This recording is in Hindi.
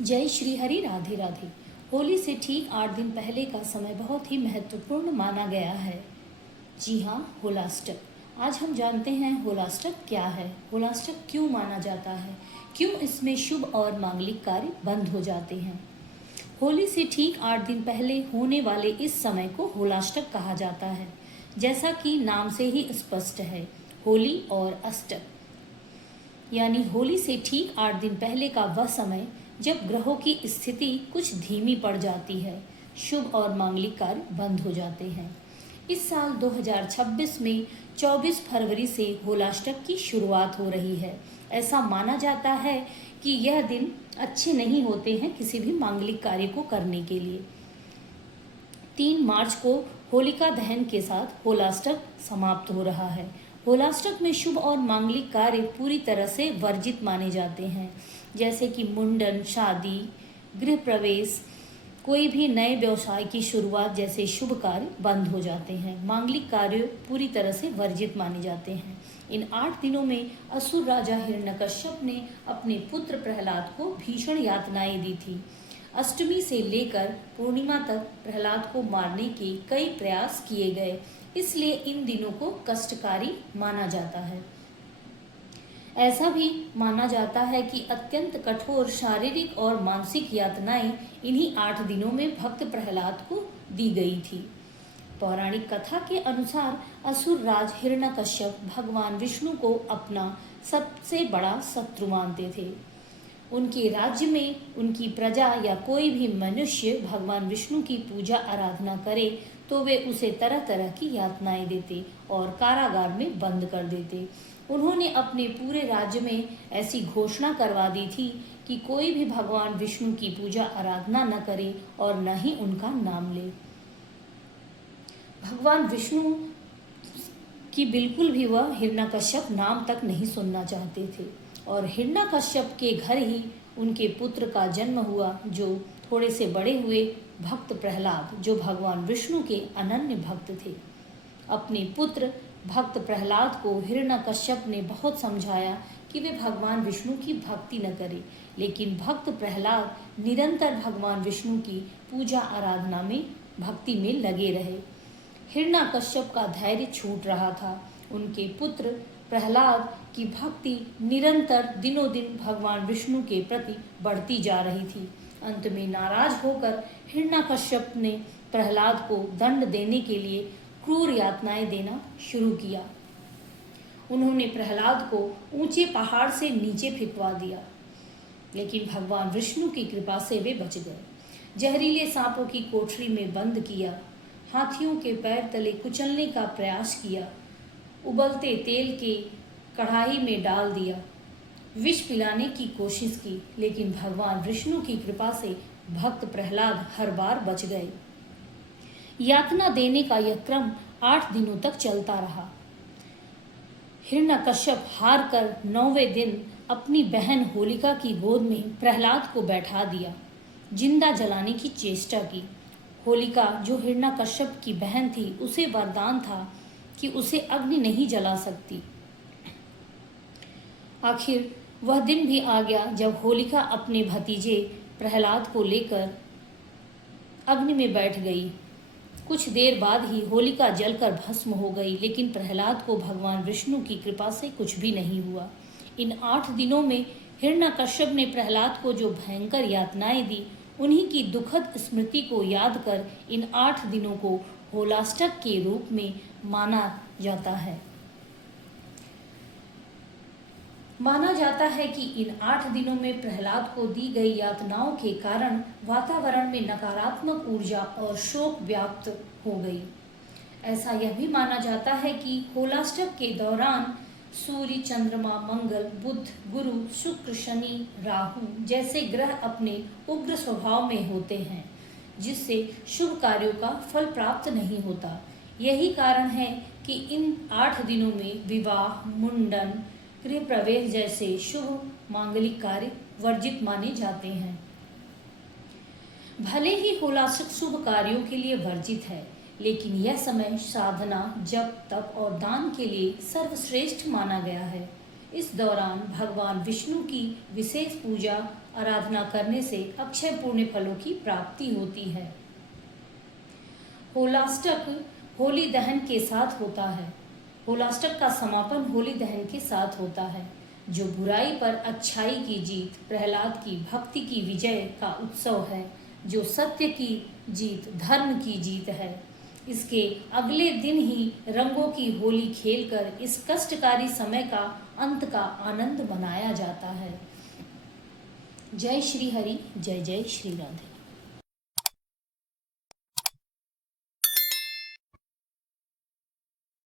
जय श्री हरि राधे राधे। होली से ठीक 8 दिन पहले का समय बहुत ही महत्वपूर्ण माना गया है। जी हाँ, होलाष्टक। आज हम जानते हैं होलाष्टक क्या है, होलाष्टक क्यों माना जाता है, क्यों इसमें शुभ और मांगलिक कार्य बंद हो जाते हैं। होली से ठीक 8 दिन पहले होने वाले इस समय को होलाष्टक कहा जाता है। जैसा कि नाम से ही स्पष्ट है, होली और अष्टक यानी होली से ठीक 8 दिन पहले का वह समय जब ग्रहों की स्थिति कुछ धीमी पड़ जाती है, शुभ और मांगलिक कार्य बंद हो जाते हैं। इस साल 2026 में 24 फरवरी से होलाष्टक की शुरुआत हो रही है। ऐसा माना जाता है कि यह दिन अच्छे नहीं होते हैं किसी भी मांगलिक कार्य को करने के लिए। 3 मार्च को होलिका दहन के साथ होलाष्टक समाप्त हो रहा है। होलाष्टक में शुभ और मांगलिक कार्य पूरी तरह से वर्जित माने जाते हैं, जैसे कि मुंडन, शादी, गृह प्रवेश, कोई भी नए व्यवसाय की शुरुआत जैसे शुभ कार्य बंद हो जाते हैं। मांगलिक कार्य पूरी तरह से वर्जित माने जाते हैं। इन 8 दिनों में असुर राजा हिरण्यकश्यप ने अपने पुत्र प्रहलाद को भीषण यातनाएं दी थी। अष्टमी से लेकर पूर्णिमा तक प्रहलाद को मारने के कई प्रयास किए गए, इसलिए इन दिनों को कष्टकारी माना जाता है। ऐसा भी माना जाता है कि अत्यंत कठोर शारीरिक और मानसिक यातनाएं इन्हीं 8 दिनों में भक्त प्रहलाद को दी गई थी। पौराणिक कथा के अनुसार असुर राज हिरण्यकश्यप भगवान विष्णु को अपना सबसे बड़ा शत्रु मानते थे। उनके राज्य में उनकी प्रजा या कोई भी मनुष्य भगवान विष्णु की पूजा आराधना करे तो वे उसे तरह तरह की यातनाएं देते और कारागार में बंद कर देते। उन्होंने अपने पूरे राज्य में ऐसी घोषणा करवा दी थी कि कोई भी भगवान विष्णु की पूजा आराधना न करे और न ही उनका नाम ले। भगवान विष्णु की बिल्कुल भी वह हिरण्यकश्यप नाम तक नहीं सुनना चाहते थे और हिरण्यकश्यप के घर ही उनके पुत्र का जन्म हुआ, जो थोड़े से बड़े हुए भक्त प्रहलाद, जो भगवान विष्णु के अनन्य भक्त थे। अपने पुत्र भक्त प्रहलाद को हिरण्यकश्यप ने बहुत समझाया कि वे भगवान विष्णु की भक्ति न करें, लेकिन भक्त प्रहलाद निरंतर भगवान विष्णु की पूजा आराधना में भक्ति में लगे रहे। हिरण्यकश्यप का धैर्य छूट रहा था। उनके पुत्र प्रहलाद की भक्ति निरंतर दिनों दिन भगवान विष्णु के प्रति बढ़ती जा रही थी। अंत में नाराज होकर हिरण्यकश्यप ने प्रहलाद को दंड देने के लिए क्रूर यातनाएं देना शुरू किया। उन्होंने प्रहलाद को ऊंचे पहाड़ से नीचे फेंकवा दिया, लेकिन भगवान विष्णु की कृपा से वे बच गए। जहरीले सांपों की कोठरी में बंद किया, हाथियों के पैर तले कुचलने का प्रयास किया, उबलते तेल के कढ़ाई में डाल दिया, विष पिलाने की कोशिश की, लेकिन भगवान विष्णु की कृपा से भक्त प्रहलाद हर बार बच गए। यातना देने का यह क्रम 8 दिनों तक चलता रहा। हिरण्यकश्यप हार कर 9वें दिन अपनी बहन होलिका की गोद में प्रहलाद को बैठा दिया, जिंदा जलाने की चेष्टा की। होलिका, जो हिरण्यकश्यप की बहन थी, उसे वरदान था कि उसे अग्नि नहीं जला सकती। आखिर वह दिन भी आ गया जब होलिका अपने भतीजे प्रहलाद को लेकर अग्नि में बैठ गई। कुछ देर बाद ही होलिका जलकर भस्म हो गई, लेकिन प्रहलाद को भगवान विष्णु की कृपा से कुछ भी नहीं हुआ। इन 8 दिनों में हिरण्यकश्यप ने प्रहलाद को जो भयंकर यातनाएं दी, उन्हीं की दुखद स्मृति को याद कर इन 8 दिनों को होलाष्टक के रूप में माना जाता है। माना जाता है कि इन 8 दिनों में प्रहलाद को दी गई यातनाओं के कारण वातावरण में नकारात्मक ऊर्जा और शोक व्याप्त हो गई। ऐसा यह भी माना जाता है कि होलाष्टक के दौरान सूर्य, चंद्रमा, मंगल, बुध, गुरु, शुक्र, शनि, राहु जैसे ग्रह अपने उग्र स्वभाव में होते हैं, जिससे शुभ कार्यों का फल प्राप्त नहीं होता। यही कारण है कि इन 8 दिनों में विवाह, मुंडन, गृह प्रवेश जैसे शुभ मांगलिक कार्य वर्जित माने जाते हैं। भले ही होलाष्टक शुभ कार्यों के लिए वर्जित है, लेकिन यह समय साधना, जप, तप और दान के लिए सर्वश्रेष्ठ माना गया है। इस दौरान भगवान विष्णु की विशेष पूजा आराधना करने से अक्षय पुण्य फलों की प्राप्ति होती है। होलाष्टक होली दहन के साथ होता है। होलाष्टक का समापन होली दहन के साथ होता है, जो बुराई पर अच्छाई की जीत, प्रहलाद की भक्ति की विजय का उत्सव है, जो सत्य की जीत, धर्म की जीत है। इसके अगले दिन ही रंगों की होली खेलकर इस कष्टकारी समय का अंत का आनंद मनाया जाता है। जय श्री हरि, जय जय श्री राधे।